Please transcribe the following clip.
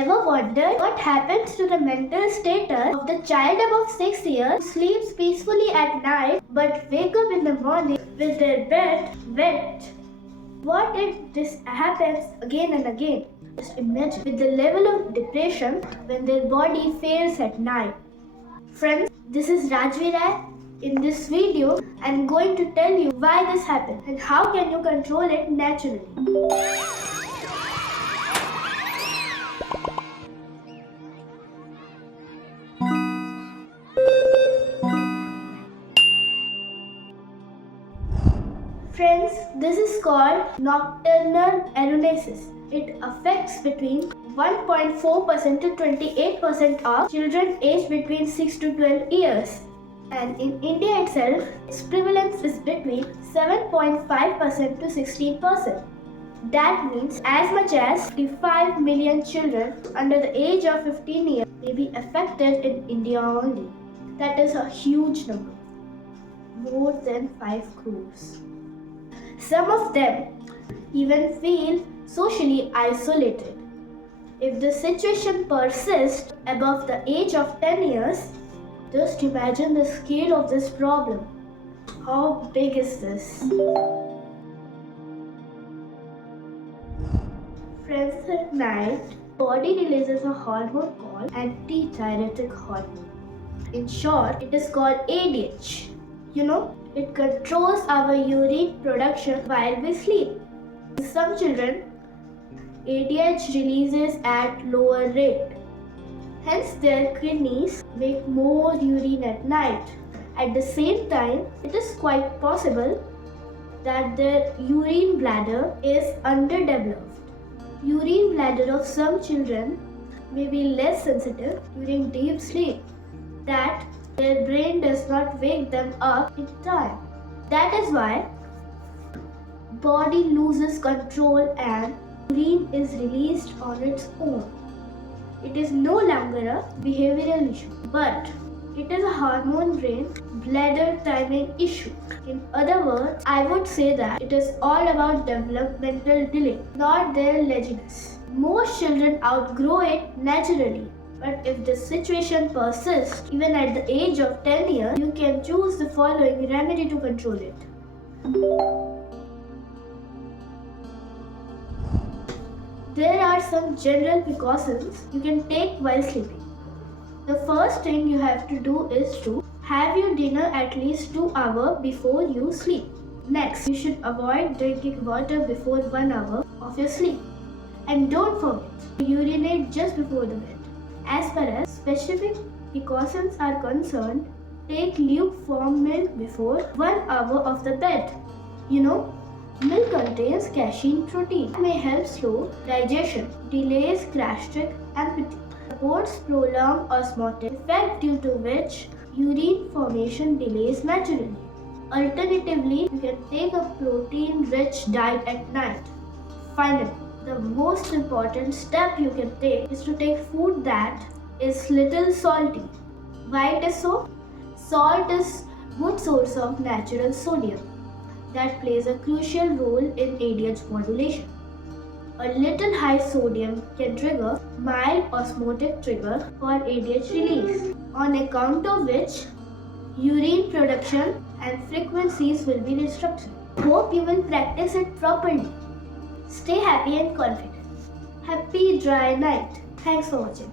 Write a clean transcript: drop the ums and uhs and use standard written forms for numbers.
Ever wondered what happens to the mental status of the child above 6 years who sleeps peacefully at night but wake up in the morning with their bed wet? What if this happens again and again? Just imagine with the level of depression when their body fails at night. Friends, this is Rajvi Rai. In this video, I am going to tell you why this happens and how can you control it naturally. Friends, this is called nocturnal enuresis. It affects between 1.4% to 28% of children aged between 6 to 12 years. And in India itself, its prevalence is between 7.5% to 16%. That means as much as 55 million children under the age of 15 years may be affected in India only. That is a huge number, more than 5 crores. Some of them even feel socially isolated. If the situation persists above the age of 10 years, just imagine the scale of this problem. How big is this? Friends, at night, body releases a hormone called antithyretic hormone. In short, it is called ADH. It controls our urine production while we sleep. In some children, ADH releases at lower rate. Hence, their kidneys make more urine at night. At the same time, it is quite possible that their urine bladder is underdeveloped. Urine bladder of some children may be less sensitive during deep sleep, that their brain does not wake them up in time. That is why body loses control and urine is released on its own. It is no longer a behavioral issue, but it is a hormone brain bladder timing issue. In other words, I would say that it is all about developmental delay, not their laziness. Most children outgrow it naturally, but if this situation persists even at the age of 10 years, you can choose the following remedy to control it. There are some general precautions you can take while sleeping. The first thing you have to do is to have your dinner at least 2 hours before you sleep. Next, you should avoid drinking water before 1 hour of your sleep. And don't forget to urinate just before the bed. As far as specific precautions are concerned, take lukewarm milk before 1 hour of the bed. Milk contains casein protein that may help slow digestion, delays gastric emptying, supports prolonged osmotic effect due to which urine formation delays naturally. Alternatively, you can take a protein-rich diet at night. Finally, the most important step you can take is to take food that is little salty. Why it is so? Salt is a good source of natural sodium that plays a crucial role in ADH modulation. A little high sodium can trigger mild osmotic trigger for ADH release, on account of which urine production and frequencies will be restricted. Hope you will practice it properly. Stay happy and confident. Happy dry night. Thanks for watching.